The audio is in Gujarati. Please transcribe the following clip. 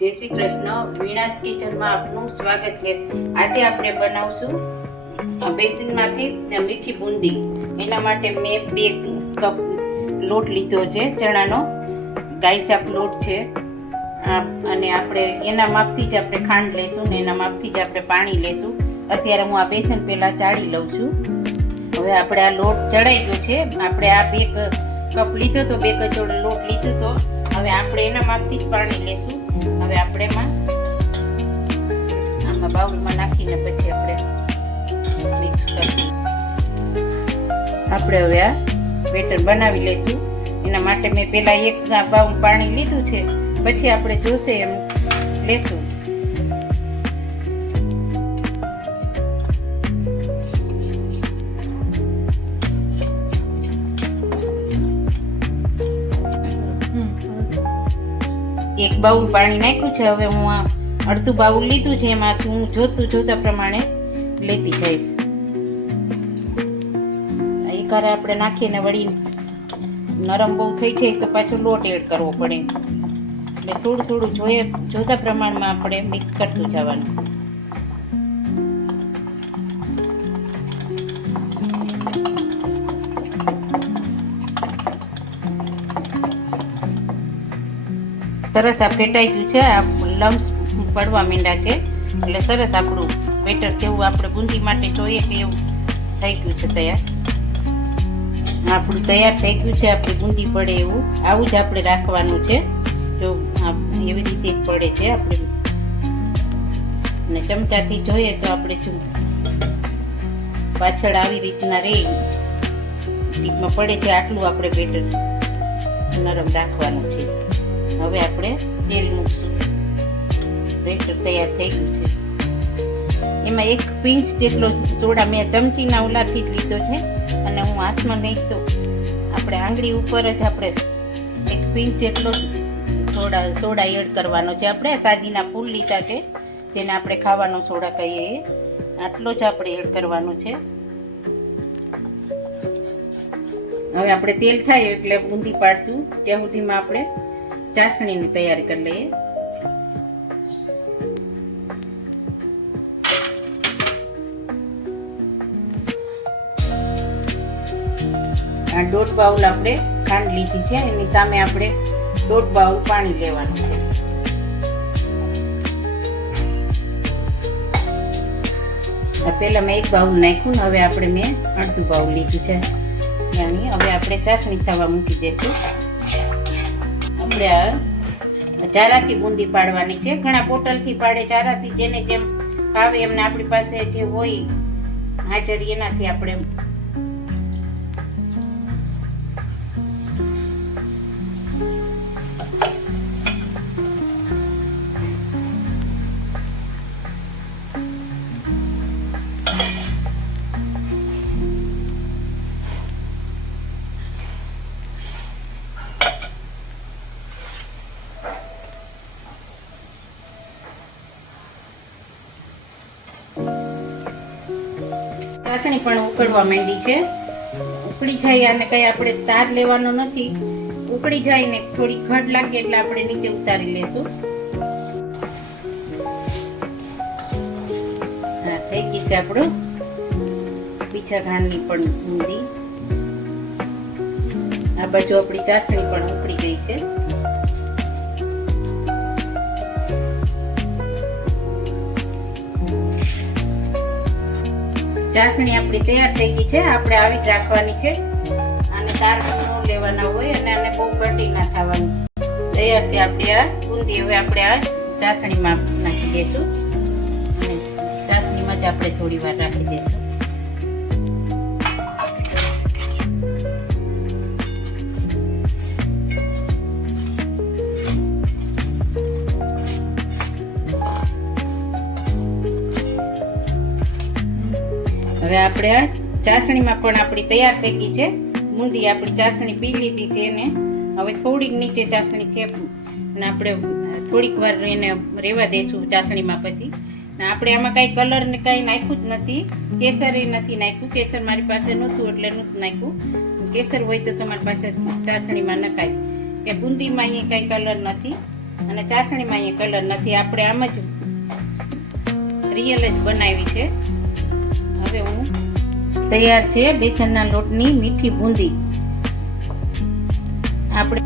જય શ્રી કૃષ્ણ. વીણા કિચનમાં આપનું સ્વાગત છે. આજે આપણે બનાવશું બેસનમાંથી મીઠી બુંદી. એના માટે મેં 2 કપ લોટ લીધો છે, ચણાનો ગાયચાપ લોટ છે. અને આપણે એના માપથી જ આપણે ખાંડ લેશું ને એના માપથી જ આપણે પાણી લેશું. અત્યારે હું આ બેસન પહેલાં ચાળી લઉં છું. હવે આપણે આ લોટ ચડાઈ ગયો છે. આપણે આ 2 કપ લીધો તો 2 કચોડ લોટ લીધો તો હવે આપણે એના માપથી જ પાણી લેશું. હવે આપણે આમાં બાઉલમાં નાખીને પછી આપણે મિક્સ કરીશું. આપણે હવે આ બેટર બનાવી લઈશું. એના માટે મેં પહેલાં 1 બાઉલ પાણી લીધું છે, પછી આપણે જોશે એમ લેશું. એક બાઉલ પાણી નાખ્યું છે. હવે હું આ અડધું બાઉલ લીધું છે, એમાંથી હું જોતા પ્રમાણે લેતી જઈશ. એકારે આપણે નાખીને વળી નરમ બહુ થઈ જાય તો પાછો લોટ એડ કરવો પડે, એટલે થોડું જોતા પ્રમાણમાં આપણે મિક્સ કરતું જવાનું. સરસ આ ફેટાઈ ગયું છે. આ લમ્સ પડવા માંડ્યા છે, એટલે સરસ આપણું બેટર જેવું આપણે બુંદી માટે જોઈએ કે એવું થઈ ગયું છે તૈયાર. આપણું તૈયાર થઈ ગયું છે. આપણી બુંદી પડે એવું આવું જ આપણે રાખવાનું છે. જો એવી રીતે જ પડે છે આપણે, અને ચમચાથી જોઈએ તો આપણે જો પાછળ આવી રીતના રે ટીપમાં પડે છે. આટલું આપણે બેટર નરમ રાખવાનું છે. હવે આપણે તેલ મૂકશું. બેટર તૈયાર થઈ ગયું છે. એમાં 1 પિંચ જેટલો સોડા મેં ચમચીના ઓલાથી જ લીધો છે, અને હું હાથમાં નહીં તો આપણે આંગળી ઉપર જ આપણે 1 પિંચ જેટલો સોડા એડ કરવાનો છે. આપણે સાજીના ફૂલ લીધા છે, જેને આપણે ખાવાનો સોડા કહીએ, આટલો જ આપણે એડ કરવાનો છે. હવે આપણે તેલ થાય એટલે બુંદી પાડશું. ત્યાં સુધીમાં આપણે ચાસણીની તૈયારી કરી લઈએ. આ 1.5 બાઉલ આપણે ખાંડ લીધી છે, એની સામે આપણે 1.5 બાઉલ પાણી લેવાનું છે. પહેલા મેં 1 બાઉલ નાખ્યું ને હવે આપણે મેં અડધું બાઉલ લીધું છે. હવે આપણે ચાસણી થવા મૂકી દઈશું. આપણે આ ચારાથી બુંદી પાડવાની છે. ઘણા બોટલથી પાડે, ચારાથી, જેને જેમ ભાવે એમને આપણી પાસે જે હોય હાજર એનાથી આપણે ચાસણી પણ ઉકળવા માંડી છે. ઉકળી જાય અને કઈ આપણે તાર લેવાનો નથી. ઉકળી જાય ને થોડી ઘટ લાગે એટલે આપણે નીચે ઉતારી લેશું. હા, થઈ ગઈ છે આપણું બીજા ઘાણની પણ બુંદી. આ બાજુ આપણી ચાસણી પણ ઉકળી ગઈ છે. ચાસણી આપણી તૈયાર થઈ ગઈ છે. આપણે આવી જ રાખવાની છે, અને તાર ન લેવાના હોય, અને આને બહુ ઘટી ના થવાની. તૈયાર છે આપણી આ બુંદી. હવે આપણે આ ચાસણીમાં નાખી દઈશું. ચાસણીમાં જ આપણે થોડી વાર રાખી દઈશું. હવે આપણે આ ચાસણીમાં પણ આપણી તૈયાર થઈ ગઈ છે બુંદી. આપણી ચાસણી પી લીધી છે એને. હવે થોડીક નીચે ચાસણી છે, અને આપણે થોડીક વાર એને રહેવા દઈશું ચાસણીમાં. પછી આપણે આમાં કાંઈ કલર ને કાંઈ નાખ્યું જ નથી. કેસર નથી નાખ્યું. કેસર મારી પાસે નહોતું એટલે નહોતું નાખ્યું. કેસર હોય તો તમારી પાસે ચાસણીમાં નખાય. કે બુંદીમાં અહીંયા કાંઈ કલર નથી. અને ચાસણીમાં અહીંયા કલર નથી, આપણે આમ જ રિયલ જ બનાવી છે. હવે હું તૈયાર છે બેસનના લોટની મીઠી બુંદી. આપણે